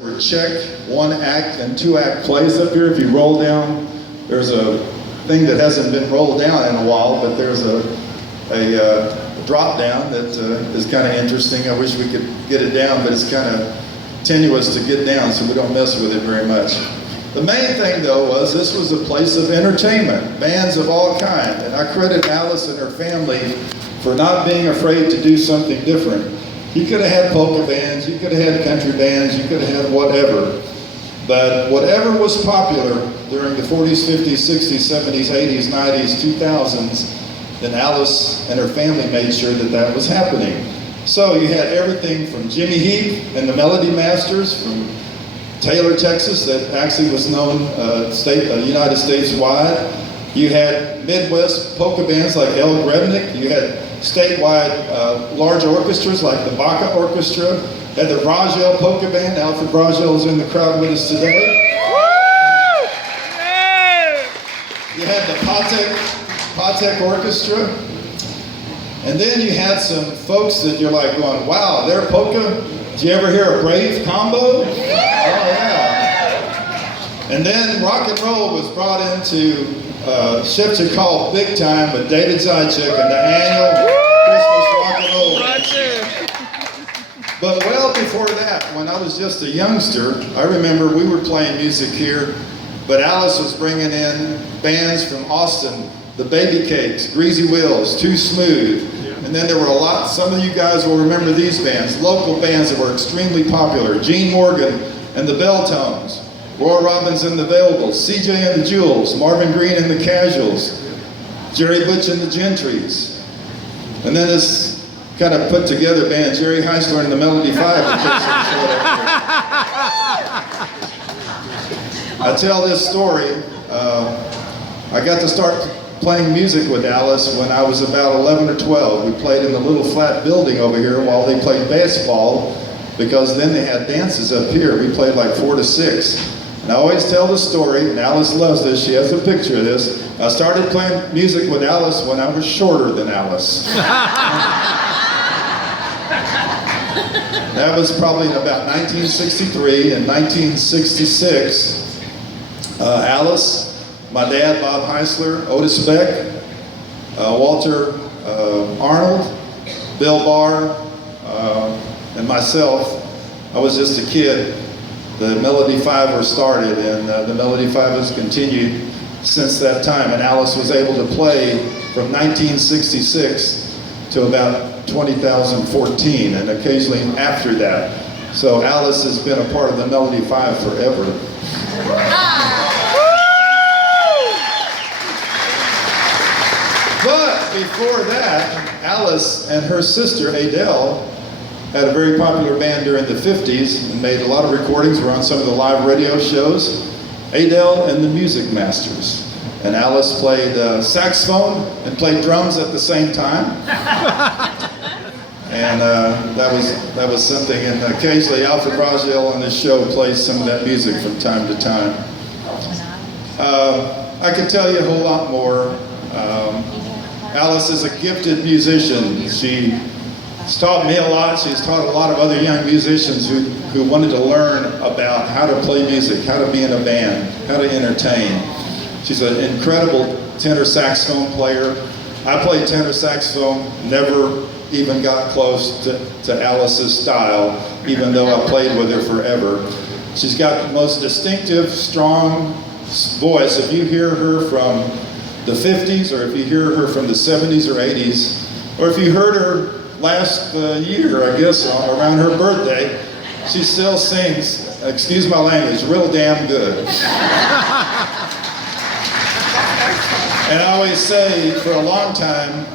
We're checked 1-act and 2-act plays up here. If you roll down, there's a thing that hasn't been rolled down in a while, but there's a drop down that is kind of interesting. I wish we could get it down, but it's kind of tenuous to get down, so we don't mess with it very much. The main thing, though, was this was a place of entertainment, bands of all kinds, and I credit Alice and her family for not being afraid to do something different. You could have had polka bands, you could have had country bands, you could have had whatever. But whatever was popular during the 40s, 50s, 60s, 70s, 80s, 90s, 2000s, then Alice and her family made sure that that was happening. So you had everything from Jimmy Heath and the Melody Masters from Taylor, Texas, that actually was known United States wide. You had Midwest polka bands like El Grebnik. You had statewide large orchestras like the Baca Orchestra. You had the Vragel Polka Band. Alfred Vragel is in the crowd with us today. You had the Patek Orchestra. And then you had some folks that you're like going, wow, they're polka. Did you ever hear a Brave combo? Oh, yeah. And then rock and roll was brought into Sefcik called Big Time with David Zychek and the annual Christmas rock and roll. But well before that, when I was just a youngster, I remember we were playing music here, but Alice was bringing in bands from Austin, the Baby Cakes, Greasy Wheels, Too Smooth. And then there were some of you guys will remember these bands, local bands that were extremely popular. Gene Morgan and the Belltones, Roy Robbins and the Vailables, CJ and the Jewels, Marvin Green and the Casuals, Jerry Butch and the Gentrys. And then this kind of put together band, Jerry Heisler and the Melody Five. I tell this story, I got to start playing music with Alice when I was about 11 or 12. We played in the little flat building over here while they played baseball, because then they had dances up here. We played like 4 to 6. And I always tell the story, and Alice loves this, she has a picture of this. I started playing music with Alice when I was shorter than Alice. That was probably in about 1963 and 1966. Alice, my dad, Bob Heisler, Otis Beck, Walter Arnold, Bill Barr, and myself. I was just a kid. The Melody Five were started, and the Melody Five has continued since that time. And Alice was able to play from 1966 to about 2014, and occasionally after that. So Alice has been a part of the Melody Five forever. But before that, Alice and her sister Adele had a very popular band during the 50s and made a lot of recordings. Were on some of the live radio shows. Adele and the Music Masters. And Alice played saxophone and played drums at the same time. And that was something. And occasionally Alfred Vragel on this show plays some of that music from time to time. I could tell you a whole lot more. Alice is a gifted musician. She's taught me a lot. She's taught a lot of other young musicians who wanted to learn about how to play music, how to be in a band, how to entertain. She's an incredible tenor saxophone player. I played tenor saxophone, never even got close to Alice's style, even though I played with her forever. She's got the most distinctive, strong voice. If you hear her from the 50s, or if you hear her from the 70s or 80s, or if you heard her last year, I guess, around her birthday, she still sings, excuse my language, real damn good. And I always say, for a long time,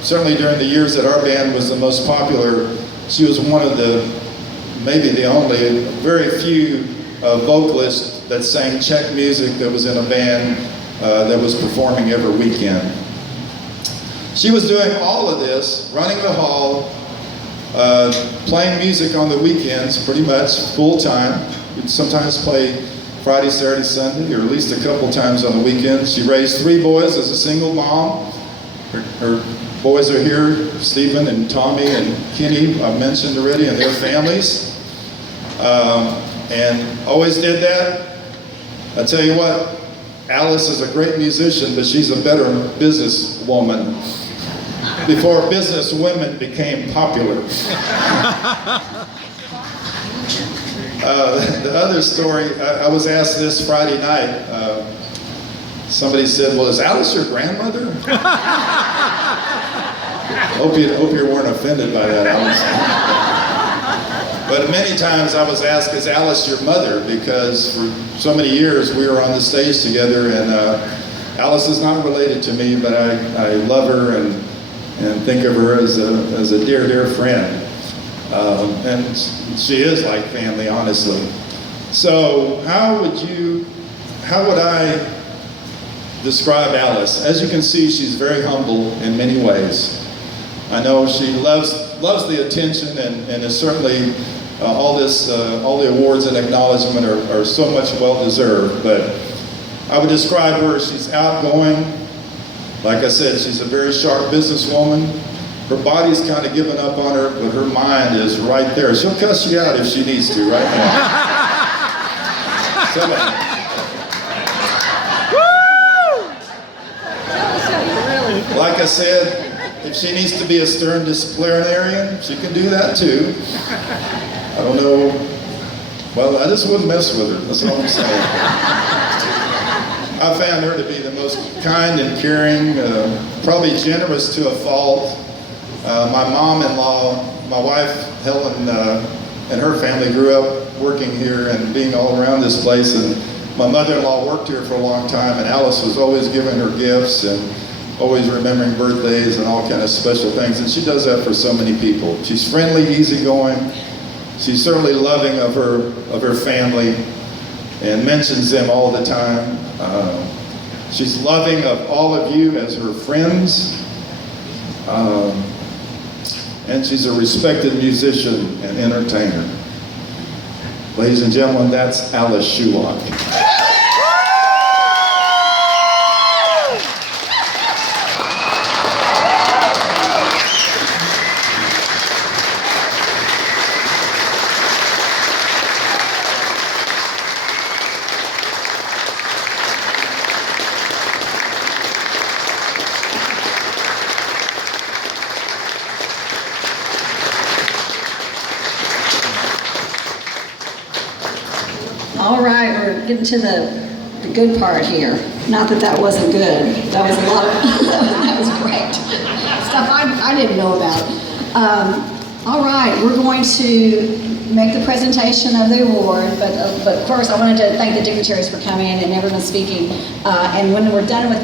certainly during the years that our band was the most popular, she was one of maybe the only, very few vocalists that sang Czech music that was in a band that was performing every weekend. She was doing all of this, running the hall, playing music on the weekends, pretty much full time. We'd sometimes play Friday, Saturday, Sunday, or at least a couple times on the weekends. She raised 3 boys as a single mom. Her boys are here, Stephen and Tommy and Kenny, I've mentioned already, and their families. and always did that. I tell you what, Alice is a great musician, but she's a better businesswoman. Before business women became popular. The other story, I was asked this Friday night. Somebody said, well, is Alice your grandmother? Hope you weren't offended by that, Alice. But many times I was asked, is Alice your mother? Because for so many years we were on the stage together, and Alice is not related to me, but I love her and think of her as a dear, dear friend. And she is like family, honestly. So how would I describe Alice? As you can see, she's very humble in many ways. I know she loves the attention, and is certainly all the awards and acknowledgement are so much well deserved. But I would describe her, she's outgoing. Like I said, she's a very sharp businesswoman. Her body's kind of given up on her, but her mind is right there. She'll cuss you out if she needs to right now. So, like I said, if she needs to be a stern disciplinarian, she can do that too. I don't know. Well, I just wouldn't mess with her. That's all I'm saying. I found her to be the most kind and caring, probably generous to a fault. My mom-in-law, my wife Helen, and her family grew up working here and being all around this place. And my mother-in-law worked here for a long time, and Alice was always giving her gifts and always remembering birthdays and all kind of special things. And she does that for so many people. She's friendly, easygoing. She's certainly loving of her family and mentions them all the time. She's loving of all of you as her friends. And she's a respected musician and entertainer. Ladies and gentlemen, that's Alice Sulak. All right, we're getting to the good part here. Not that that wasn't good. That was a lot of, that was great. Stuff I didn't know about. All right, we're going to make the presentation of the award, but first I wanted to thank the dignitaries for coming and everyone speaking. And when we're done with